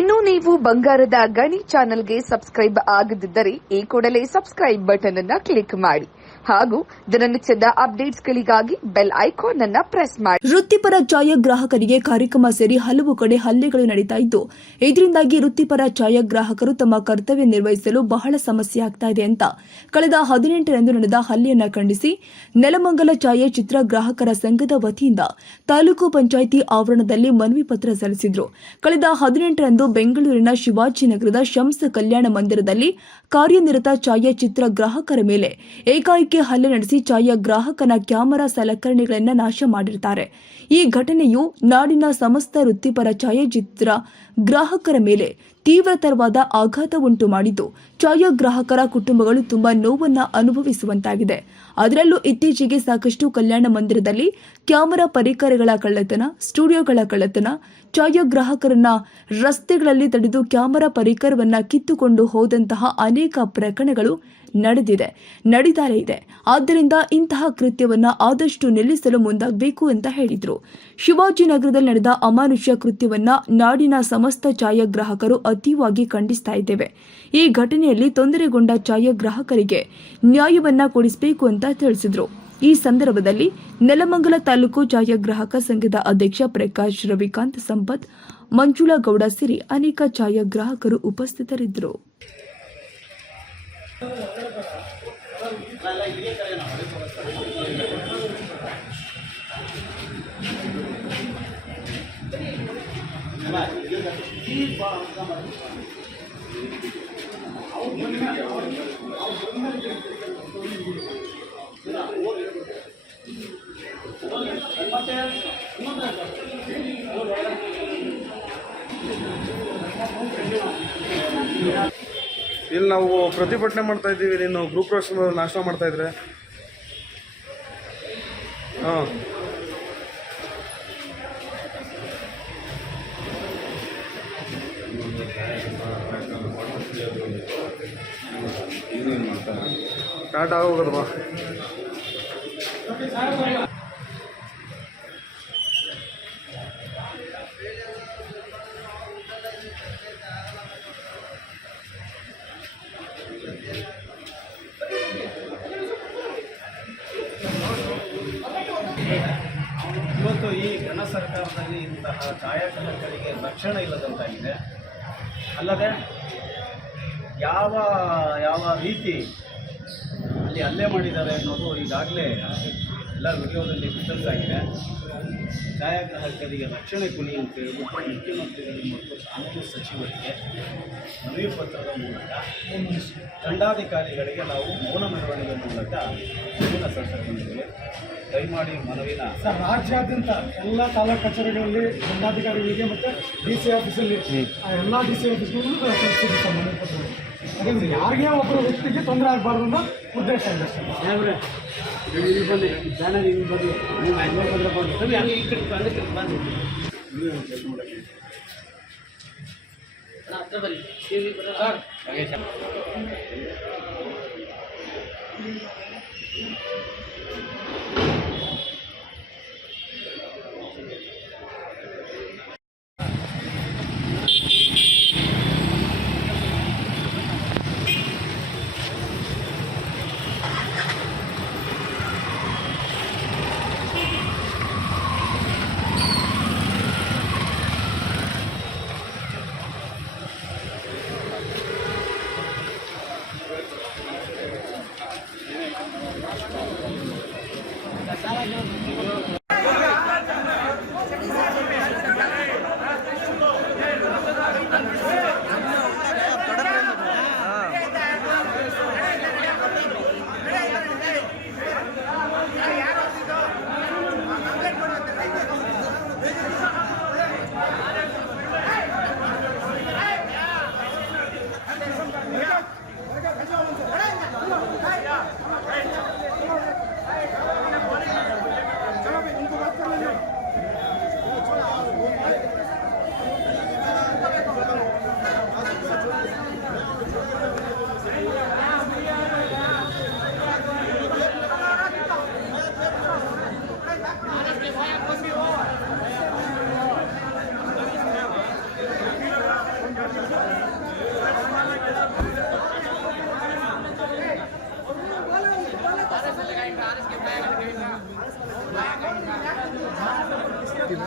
ಇನ್ನು ನೀವು ಬಂಗಾರದ ಗಣಿ ಚಾನೆಲ್ಗೆ ಸಬ್ಸ್ಕ್ರೈಬ್ ಆಗದಿದ್ದರೆ ಈ ಕೂಡಲೇ ಸಬ್ಸ್ಕ್ರೈಬ್ ಬಟನ್ ಅನ್ನು ಕ್ಲಿಕ್ ಮಾಡಿ ಹಾಗೂ ದಿನನಿತ್ಯದ ಅಪ್ಡೇಟ್ಸ್ಗಳಿಗಾಗಿ ಬೆಲ್ ಐಕಾನ್ ಅನ್ನು ಪ್ರೆಸ್ ಮಾಡಿ. ವೃತ್ತಿಪರ ಛಾಯಾಗ್ರಾಹಕರಿಗೆ ಕಾರ್ಯಕ್ರಮ ಸೇರಿ ಹಲವು ಕಡೆ ಹಲ್ಲೆಗಳು ನಡೀತಾ ಇದ್ದು, ಇದರಿಂದಾಗಿ ವೃತ್ತಿಪರ ಛಾಯಾಗ್ರಾಹಕರು ತಮ್ಮ ಕರ್ತವ್ಯ ನಿರ್ವಹಿಸಲು ಬಹಳ ಸಮಸ್ಯೆ ಆಗ್ತಾ ಇದೆ ಅಂತ ಕಳೆದ 18ರಂದು ನಡೆದ ಹಲ್ಲೆಯನ್ನು ಖಂಡಿಸಿ ನೆಲಮಂಗಲ ಛಾಯಾಚಿತ್ರ ಗ್ರಾಹಕರ ಸಂಘದ ವತಿಯಿಂದ ತಾಲೂಕು ಪಂಚಾಯಿತಿ ಆವರಣದಲ್ಲಿ ಮನವಿ ಪತ್ರ ಸಲ್ಲಿಸಿದರು. ಕಳೆದ 18ರಂದು ಬೆಂಗಳೂರಿನ ಶಿವಾಜಿನಗರದ ಶಮ್ಸ್ ಕಲ್ಯಾಣ ಮಂದಿರದಲ್ಲಿ ಕಾರ್ಯನಿರತ ಛಾಯಾಚಿತ್ರ ಗ್ರಾಹಕರ ಮೇಲೆ ಏಕಾಏಕಿ ಹಲ್ಲೆ ನಡೆಸಿ ಛಾಯಾಗ್ರಾಹಕನ ಕ್ಯಾಮೆರಾ ಸಲಕರಣೆಗಳನ್ನು ನಾಶ ಮಾಡಿರುತ್ತಾರೆ. ಈ ಘಟನೆಯು ನಾಡಿನ ಸಮಸ್ತ ವೃತ್ತಿಪರ ಛಾಯಾಚಿತ್ರ ಗ್ರಾಹಕರ ಮೇಲೆ ತೀವ್ರತರವಾದ ಆಘಾತ ಉಂಟು ಮಾಡಿದ್ದು, ಛಾಯಾಗ್ರಾಹಕರ ಕುಟುಂಬಗಳು ತುಂಬಾ ನೋವನ್ನು ಅನುಭವಿಸುವಂತಾಗಿದೆ. ಅದರಲ್ಲೂ ಇತ್ತೀಚೆಗೆ ಸಾಕಷ್ಟು ಕಲ್ಯಾಣ ಮಂದಿರದಲ್ಲಿ ಕ್ಯಾಮೆರಾ ಪರಿಕರಗಳ ಕಳ್ಳತನ, ಸ್ಟುಡಿಯೋಗಳ ಕಳ್ಳತನ, ಛಾಯಾಗ್ರಾಹಕರನ್ನ ರಸ್ತೆಗಳಲ್ಲಿ ತಡೆದು ಕ್ಯಾಮೆರಾ ಪರಿಕರವನ್ನ ಕಿತ್ತುಕೊಂಡು ಹೋದಂತಹ ಅನೇಕ ಪ್ರಕರಣಗಳು ನಡೀತಾಲೇ ಇದೆ. ಆದ್ದರಿಂದ ಇಂತಹ ಕೃತ್ಯವನ್ನ ಆದಷ್ಟು ನಿಲ್ಲಿಸಲು ಮುಂದಾಗಬೇಕು ಅಂತ ಹೇಳಿದರು. ಶಿವಾಜಿನಗರದಲ್ಲಿ ನಡೆದ ಅಮಾನುಷ್ಯ ಕೃತ್ಯವನ್ನ ನಾಡಿನ ಸಮಸ್ತ ಛಾಯಾಗ್ರಾಹಕರು ಅತೀವವಾಗಿ ಖಂಡಿಸ್ತಾ ಇದ್ದೇವೆ. ಈ ಘಟನೆಯಲ್ಲಿ ತೊಂದರೆಗೊಂಡ ಛಾಯಾಗ್ರಾಹಕರಿಗೆ ನ್ಯಾಯವನ್ನ ಕೊಡಿಸಬೇಕು ಅಂತ ತಿಳಿಸಿದರು. ಈ ಸಂದರ್ಭದಲ್ಲಿ ನೆಲಮಂಗಲ ತಾಲೂಕು ಛಾಯಾಗ್ರಾಹಕ ಸಂಘದ ಅಧ್ಯಕ್ಷ ಪ್ರಕಾಶ್ ರವಿಕಾಂತ್ ಸಂಪತ್, ಮಂಜುಳಾ ಗೌಡ ಸೇರಿ ಅನೇಕ ಛಾಯಾಗ್ರಾಹಕರು ಉಪಸ್ಥಿತರಿದ್ದರು. ಇಲ್ಲಿ ನಾವು ಪ್ರತಿಭಟನೆ ಮಾಡ್ತಾ ಇದ್ದೀವಿ, ನೀನು ಗ್ರೂಪ್ ನಾಶ ಮಾಡ್ತಾ ಇದ್ರೆ. ಹಾಂ, ಸ್ಟಾರ್ಟ್ ಆಗೋಗದಮ್ಮ. ಇವತ್ತು ಈ ಘನ ಸರ್ಕಾರದಲ್ಲಿ ಇಂತಹ ಛಾಯಾಗ್ರಾಹಕರಿಗೆ ರಕ್ಷಣೆ ಇಲ್ಲದಂತಾಗಿದೆ. ಅಲ್ಲದೆ ಯಾವ ಯಾವ ರೀತಿ ಅಲ್ಲಿ ಹಲ್ಲೆ ಮಾಡಿದ್ದಾರೆ ಅನ್ನೋದು ಈಗಾಗಲೇ ಎಲ್ಲ ವಿಡಿಯೋದಲ್ಲಿ ಬಿತ್ತರಿಸಾಗಿದೆ. ಛಾಯಾಗ್ರಾಹಕರಿಗೆ ರಕ್ಷಣೆ ಕೊಡಿ ಅಂತ ಹೇಳ್ಬಿಟ್ಟು ಮುಖ್ಯಮಂತ್ರಿಗಳು ಮತ್ತು ಕಾನೂನು ಸಚಿವರಿಗೆ ಮನವಿ ಪತ್ರದ ಮೂಲಕ ದಂಡಾಧಿಕಾರಿಗಳಿಗೆ ನಾವು ಮೌನ ಮೆರವಣಿಗೆ ಮೂಲಕ ಮನವಿನ ಸಲ್ಲಿಸಿದ್ದೇವೆ. ದಯಮಾಡಿ ಮನವಿನ ರಾಜ್ಯಾದ್ಯಂತ ಎಲ್ಲ ತಾಲೂಕು ಕಚೇರಿಗಳಲ್ಲಿ ದಂಡಾಧಿಕಾರಿಗಳಿಗೆ ಮತ್ತು DC ಆಫೀಸಲ್ಲಿ ಎಲ್ಲ DC ಆಫೀಸ್ಗಳು ಕಳಿಸ್ತೀವಿ ಸರ್ ಮನವಿ ಪತ್ರ. ಯಾಕಂದರೆ ಯಾರಿಗೇ ಒಬ್ಬರ ವ್ಯಕ್ತಿಗೆ ತೊಂದರೆ ಆಗಬಾರ್ದು ಅನ್ನೋ ಉದ್ದೇಶ ಇದೆ ಸರ್. ಇಲ್ಲಿ ಬಂದು ಚಾನಲ್ ಇಲ್ಲಿ ಬಂದು ನೀವು ಮನವಿ ಪತ್ರ ಬಂದು ಹಂಗೆ ಈ ಕಡೆ ಬಂದು ಹತ್ರ ಬನ್ನಿ ಸರ್. ಇದು